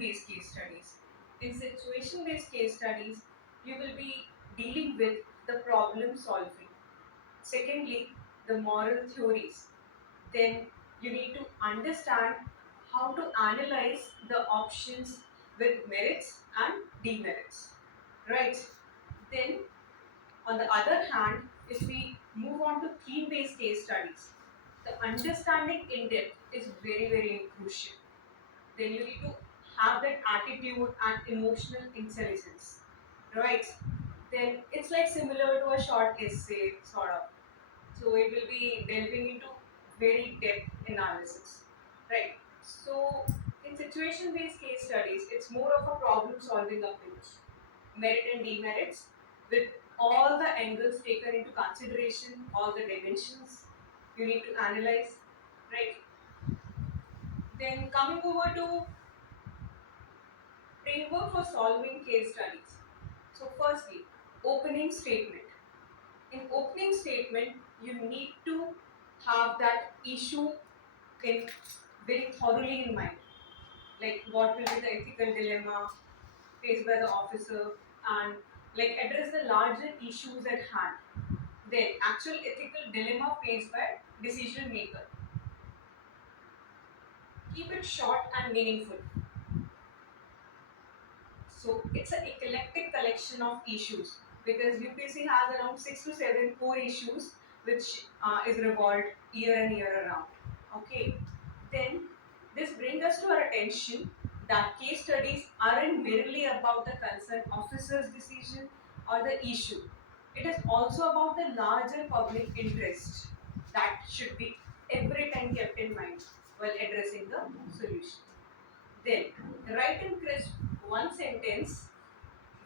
based case studies. In situation based case studies, you will be dealing with the problem solving. Secondly, the moral theories. Then you need to understand how to analyze the options with merits and demerits. Right? Then, on the other hand, if we move on to theme based case studies, the understanding in depth is very, very crucial. Then you need to have that attitude and emotional intelligence, right? Then it's like similar to a short essay, sort of. So it will be delving into very depth analysis, right? So in situation-based case studies, it's more of a problem-solving approach, merit and demerits, with all the angles taken into consideration, all the dimensions you need to analyze, right? Then coming over to framework for solving case studies. So firstly, opening statement. In opening statement, you need to have that issue in very thoroughly in mind. Like what will be the ethical dilemma faced by the officer and like address the larger issues at hand. Then actual ethical dilemma faced by decision maker. Keep it short and meaningful. So it's an eclectic collection of issues because UPSC has around 6 to 7 core issues which is revolved year and year around. Okay, then this brings us to our attention that case studies aren't merely about the concerned officer's decision or the issue. It is also about the larger public interest that should be every time kept in mind while addressing the solution. Then, write in crisp one sentence,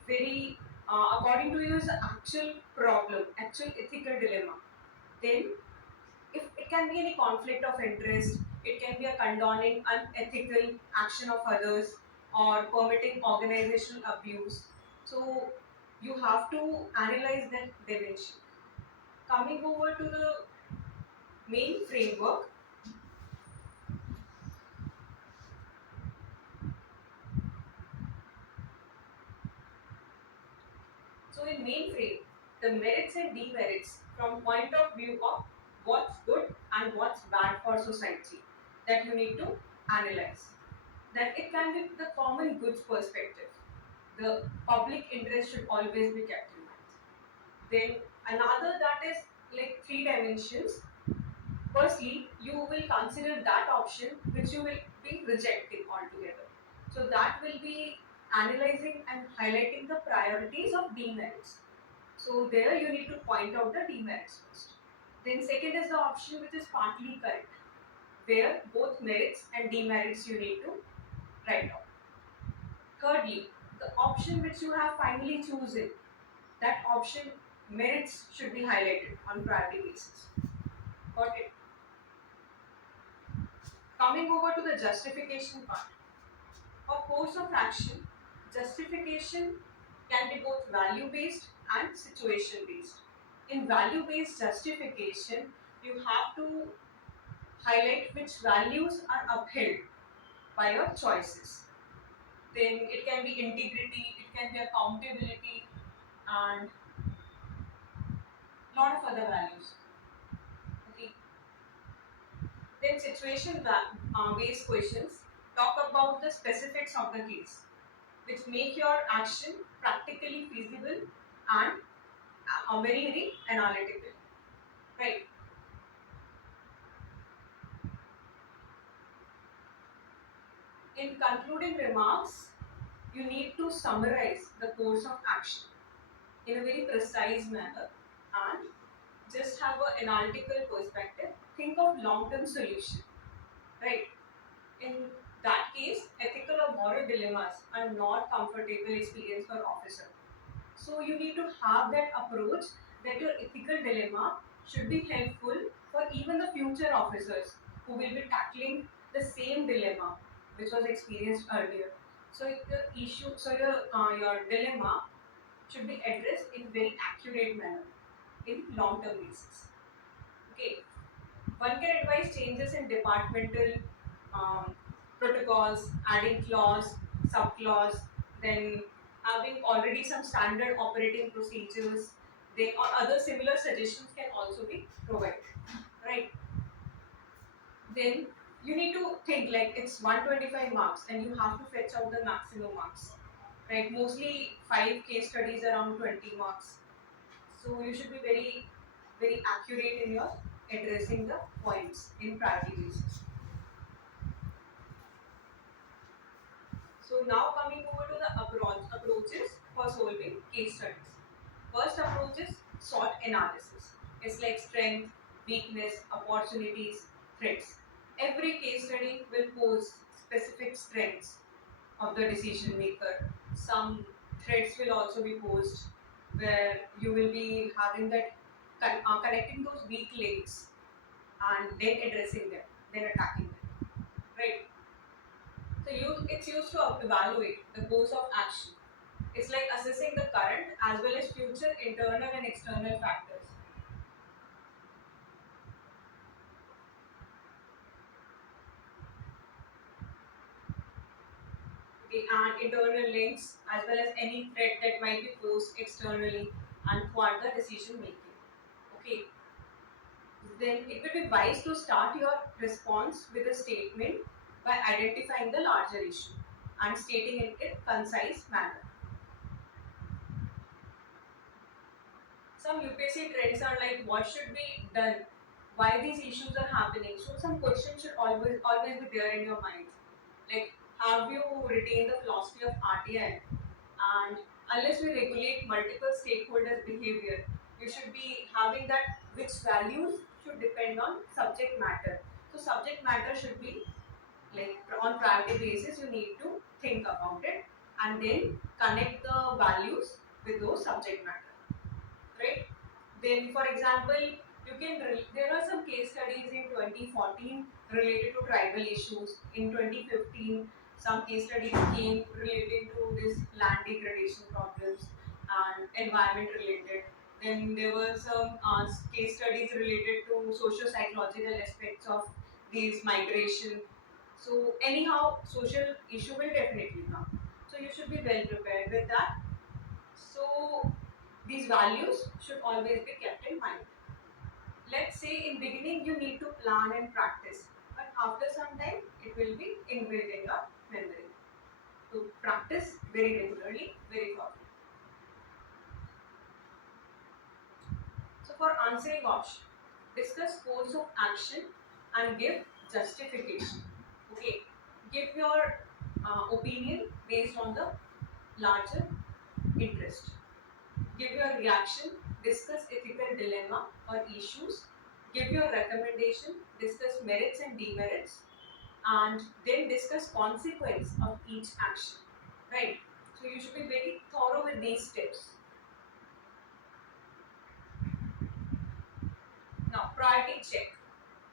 very according to you is the actual problem, actual ethical dilemma. Then, if it can be any conflict of interest, it can be a condoning unethical action of others or permitting organizational abuse. So, you have to analyze that dimension. Coming over to the main framework. So in mainframe, the merits and demerits from point of view of what's good and what's bad for society that you need to analyze. Then it can be the common goods perspective. The public interest should always be kept in mind. Then another that is like three dimensions. Firstly, you will consider that option which you will be rejecting altogether. So that will be analyzing and highlighting the priorities of demerits. So there you need to point out the demerits first. Then second is the option which is partly correct, where both merits and demerits you need to write down. Thirdly, the option which you have finally chosen, that option merits should be highlighted on priority basis. Got it? Coming over to the justification part. For course of action, justification can be both value based and situation based. In value based justification, you have to highlight which values are upheld by your choices. Then it can be integrity, it can be accountability, and lot of other values. Okay. Then situation based questions talk about the specifics of the case, which make your action practically feasible and very, very analytical. Right. In concluding remarks, you need to summarize the course of action in a very precise manner and just have an analytical perspective. Think of long-term solution, right? In that case, ethical or moral dilemmas are not comfortable experience for officer. So you need to have that approach that your ethical dilemma should be helpful for even the future officers who will be tackling the same dilemma which was experienced earlier. So your dilemma should be addressed in very accurate manner in long-term basis. Okay, one can advise changes in departmental protocols, adding clause subclause, then having already some standard operating procedures, then or other similar suggestions can also be provided, right? Then you need to think like it's 125 marks and you have to fetch out the maximum marks, right? Mostly 5 case studies around 20 marks. So you should be very accurate in your addressing the points in priority basis. So now coming over to the approaches for solving case studies. First approach is SWOT analysis. It's like strength, weakness, opportunities, threats. Every case study will pose specific strengths of the decision maker. Some threats will also be posed where you will be having that connecting those weak links and then addressing them, then attacking them, right? So it's used to evaluate the course of action. It's like assessing the current as well as future internal and external factors. Okay, and internal links as well as any threat that might be posed externally and thwart the decision making. Okay, then it will be wise to start your response with a statement by identifying the larger issue and stating it in a concise manner. Some UPSC trends are like what should be done, why these issues are happening. So some questions should always be there in your mind. Like, have you retained the philosophy of RTI? And unless we regulate multiple stakeholders' behavior, you should be having that which values should depend on subject matter. So subject matter should be like on priority basis. You need to think about it and then connect the values with those subject matter, right? Then, for example, there are some case studies in 2014 related to tribal issues. In 2015, some case studies came related to this land degradation problems and environment related. Then there were some case studies related to social psychological aspects of these migration. So anyhow, social issue will definitely come. So you should be well prepared with that. So these values should always be kept in mind. Let's say in beginning you need to plan and practice, but after some time it will be inbuilt in your memory. So practice very regularly, very thoroughly. So for answering option, discuss course of action and give justification. Okay, give your opinion based on the larger interest. Give your reaction, discuss ethical dilemma or issues, give your recommendation, discuss merits and demerits, and then discuss consequence of each action. Right? So you should be very thorough with these steps. Now, priority check.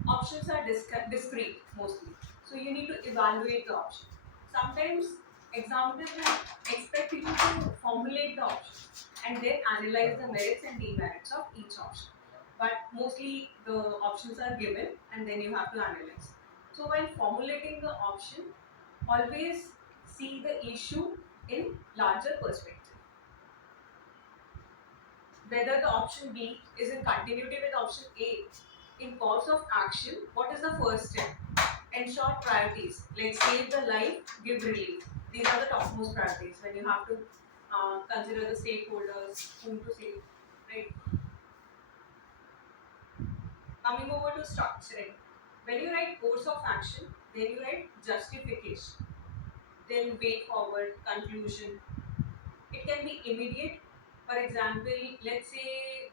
Options are discrete mostly. So you need to evaluate the option. Sometimes examiners will expect you to formulate the option and then analyze the merits and demerits of each option. But mostly the options are given and then you have to analyze. So while formulating the option, always see the issue in larger perspective. Whether the option B is in continuity with option A. In course of action, what is the first step? Ensure priorities like save the life, give relief. These are the topmost priorities when you have to consider the stakeholders, whom to save, right? Coming over to structuring. When you write course of action, then you write justification, then way forward, conclusion. It can be immediate. For example, let's say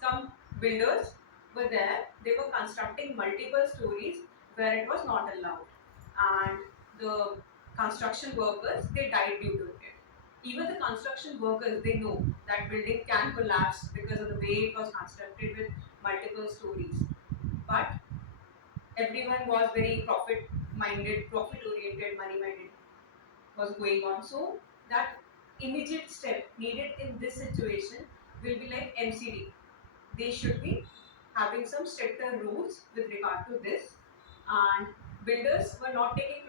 some builders were there, they were constructing multiple stories where it was not allowed, and the construction workers they died due to it. Even the construction workers they know that building can collapse because of the way it was constructed with multiple stories, but everyone was very profit minded, profit oriented, money minded was going on. So that immediate step needed in this situation will be like MCD. They should be having some stricter rules with regard to this, and builders were not taking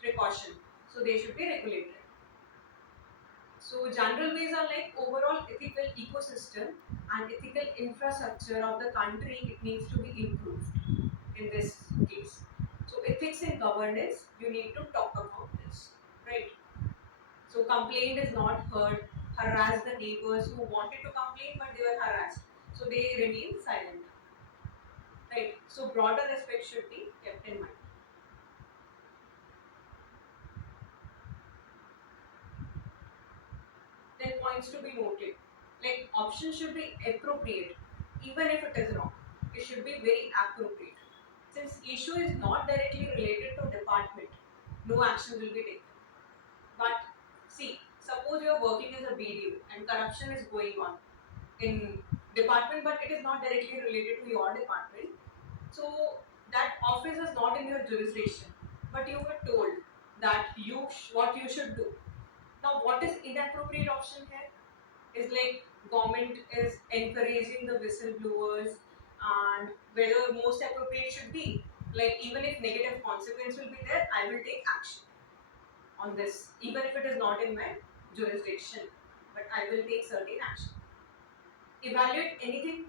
precaution. So they should be regulated. So general ways are like overall ethical ecosystem and ethical infrastructure of the country, it needs to be improved in this case. So ethics in governance, you need to talk about this, right? So complaint is not heard, harass the neighbors who wanted to complain but they were harassed. So they remain silent, right? So broader aspects should be kept in mind. Then points to be noted. Like options should be appropriate, even if it is wrong. It should be very appropriate. Since issue is not directly related to department, no action will be taken. But see, suppose you are working as a BDO and corruption is going on in department, but it is not directly related to your department. So that office is not in your jurisdiction, but you were told that what you should do. Now, what is inappropriate option here? Is like government is encouraging the whistleblowers, and whether most appropriate should be like even if negative consequence will be there, I will take action on this, even if it is not in my jurisdiction, but I will take certain action. Evaluate anything